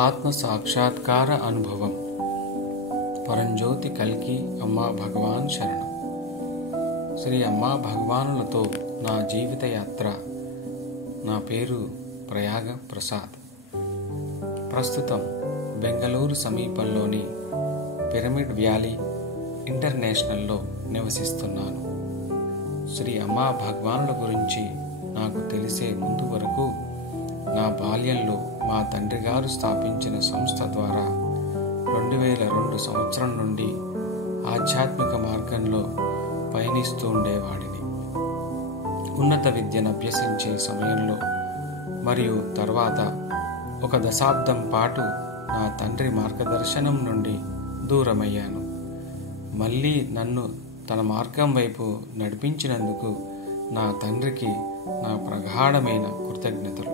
ఆత్మ సాక్షాత్కార అనుభవం. పరంజ్యోతి కల్కి అమ్మా భగవాన్ శరణం. శ్రీ అమ్మా భగవానులతో నా జీవిత యాత్ర. నా పేరు ప్రయాగ ప్రసాద్. ప్రస్తుతం బెంగళూరు సమీపంలోని పిరమిడ్ వ్యాలీ ఇంటర్నేషనల్లో నివసిస్తున్నాను. శ్రీ అమ్మా భగవానుల గురించి నాకు తెలిసే ముందు వరకు నా బాల్యంలో మా తండ్రి గారు స్థాపించిన సంస్థ ద్వారా 2002 సంవత్సరం నుండి ఆధ్యాత్మిక మార్గంలో పయనిస్తూ ఉండేవాడిని. ఉన్నత విద్యను అభ్యసించే సమయంలో మరియు తర్వాత ఒక దశాబ్దం పాటు నా తండ్రి మార్గదర్శనం నుండి దూరమయ్యాను. మళ్ళీ నన్ను తన మార్గం వైపు నడిపించినందుకు నా తండ్రికి నా ప్రగాఢమైన కృతజ్ఞతలు.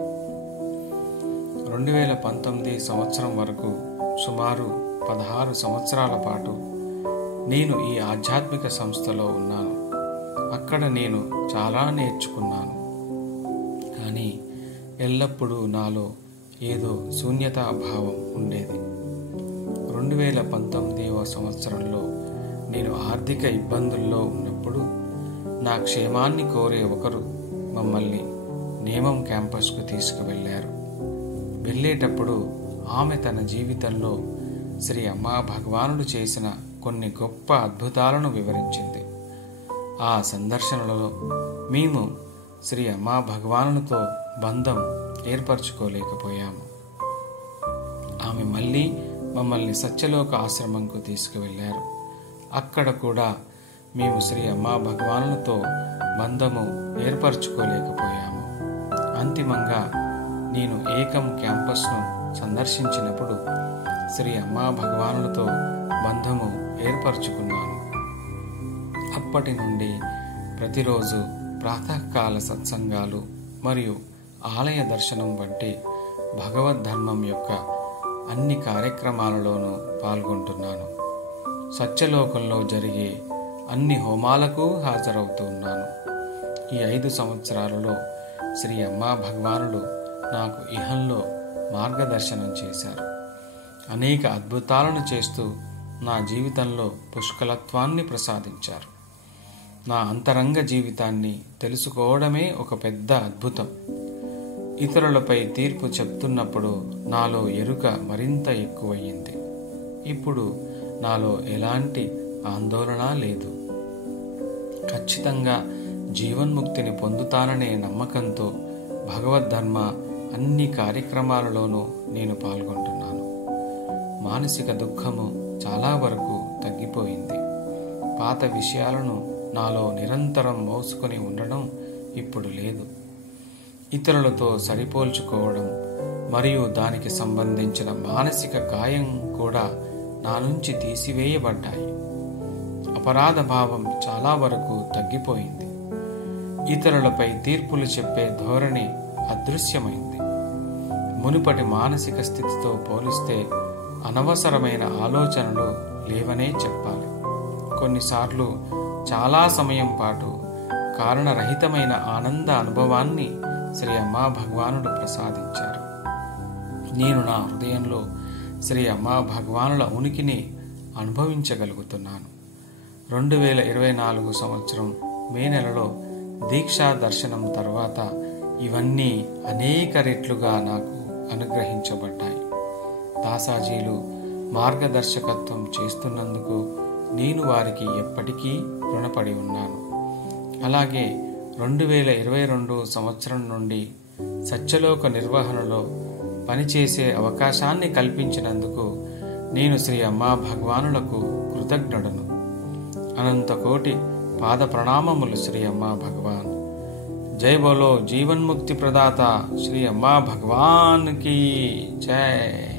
2019 సంవత్సరం వరకు సుమారు 16 సంవత్సరాల పాటు నేను ఈ ఆధ్యాత్మిక సంస్థలో ఉన్నాను. అక్కడ నేను చాలా నేర్చుకున్నాను. కానీ ఎల్లప్పుడూ నాలో ఏదో శూన్యతా భావం ఉండేది. 2019వ సంవత్సరంలో నేను ఆర్థిక ఇబ్బందుల్లో ఉన్నప్పుడు నా క్షేమాన్ని కోరే ఒకరు మమ్మల్ని నేమం క్యాంపస్కు తీసుకువెళ్ళారు. వెళ్ళేటప్పుడు ఆమె తన జీవితంలో శ్రీ అమ్మా భగవానుడు చేసిన కొన్ని గొప్ప అద్భుతాలను వివరించింది. ఆ సందర్శనలలో మేము శ్రీ అమ్మా భగవానులతో బంధం ఏర్పరచుకోలేకపోయాము. ఆమె మళ్ళీ మమ్మల్ని సత్యలోక ఆశ్రమంకు తీసుకువెళ్ళారు. అక్కడ కూడా మేము శ్రీ అమ్మా భగవానులతో బంధము ఏర్పరచుకోలేకపోయాము. అంతిమంగా నేను ఏకం క్యాంపస్ను సందర్శించినప్పుడు శ్రీ అమ్మా భగవానులతో బంధము ఏర్పరచుకున్నాను. అప్పటి నుండి ప్రతిరోజు ప్రాతకాల సత్సంగాలు మరియు ఆలయ దర్శనం వంటి భగవద్ధర్మం యొక్క అన్ని కార్యక్రమాలలోనూ పాల్గొంటున్నాను. సత్యలోకంలో జరిగే అన్ని హోమాలకు హాజరవుతున్నాను. ఈ 5 సంవత్సరాలలో శ్రీ అమ్మా భగవానుడు నాకు ఇహంలో మార్గదర్శనం చేశారు. అనేక అద్భుతాలను చేస్తూ నా జీవితంలో పుష్కలత్వాన్ని ప్రసాదించారు. నా అంతరంగ జీవితాన్ని తెలుసుకోవడమే ఒక పెద్ద అద్భుతం. ఇతరులపై తీర్పు చెప్తున్నప్పుడు నాలో ఎరుక మరింత ఎక్కువయ్యింది. ఇప్పుడు నాలో ఎలాంటి ఆందోళన లేదు. ఖచ్చితంగా జీవన్ముక్తిని పొందుతాననే నమ్మకంతో భగవద్ధర్మ అన్ని కార్యక్రమాలలోనూ నేను పాల్గొంటున్నాను. మానసిక దుఃఖము చాలా వరకు తగ్గిపోయింది. పాత విషయాలను నాలో నిరంతరం మోసుకొని ఉండడం ఇప్పుడు లేదు. ఇతరులతో సరిపోల్చుకోవడం మరియు దానికి సంబంధించిన మానసిక గాయం కూడా నా నుంచి తీసివేయబడ్డాయి. అపరాధ భావం చాలా వరకు తగ్గిపోయింది. ఇతరులపై తీర్పులు చెప్పే ధోరణి అదృశ్యమైంది. మునుపటి మానసిక స్థితితో పోలిస్తే అనవసరమైన ఆలోచనలు లేవనే చెప్పాలి. కొన్నిసార్లు చాలా సమయం పాటు కారణరహితమైన ఆనంద అనుభవాన్ని శ్రీ అమ్మా భగవానుడు ప్రసాదించారు. నేను నా హృదయంలో శ్రీ అమ్మా భగవానుల ఉనికిని అనుభవించగలుగుతున్నాను. 2024 సంవత్సరం మే నెలలో దీక్షా దర్శనం తర్వాత ఇవన్నీ అనేక రెట్లుగా నాకు అనుగ్రహించబడ్డాయి. దాసాజీలు మార్గదర్శకత్వం చేస్తున్నందుకు నేను వారికి ఎప్పటికీ రుణపడి ఉన్నాను. అలాగే 2022 సంవత్సరం నుండి సత్యలోక నిర్వహణలో పనిచేసే అవకాశాన్ని కల్పించినందుకు నేను శ్రీ అమ్మా భగవానులకు కృతజ్ఞుడను. అనంత కోటి పాద ప్రణామములు శ్రీ అమ్మా భగవాన్. జై బోలో జీవన్ముక్తి ప్రదాత శ్రీ అమ్మా భగవాన్ की जय।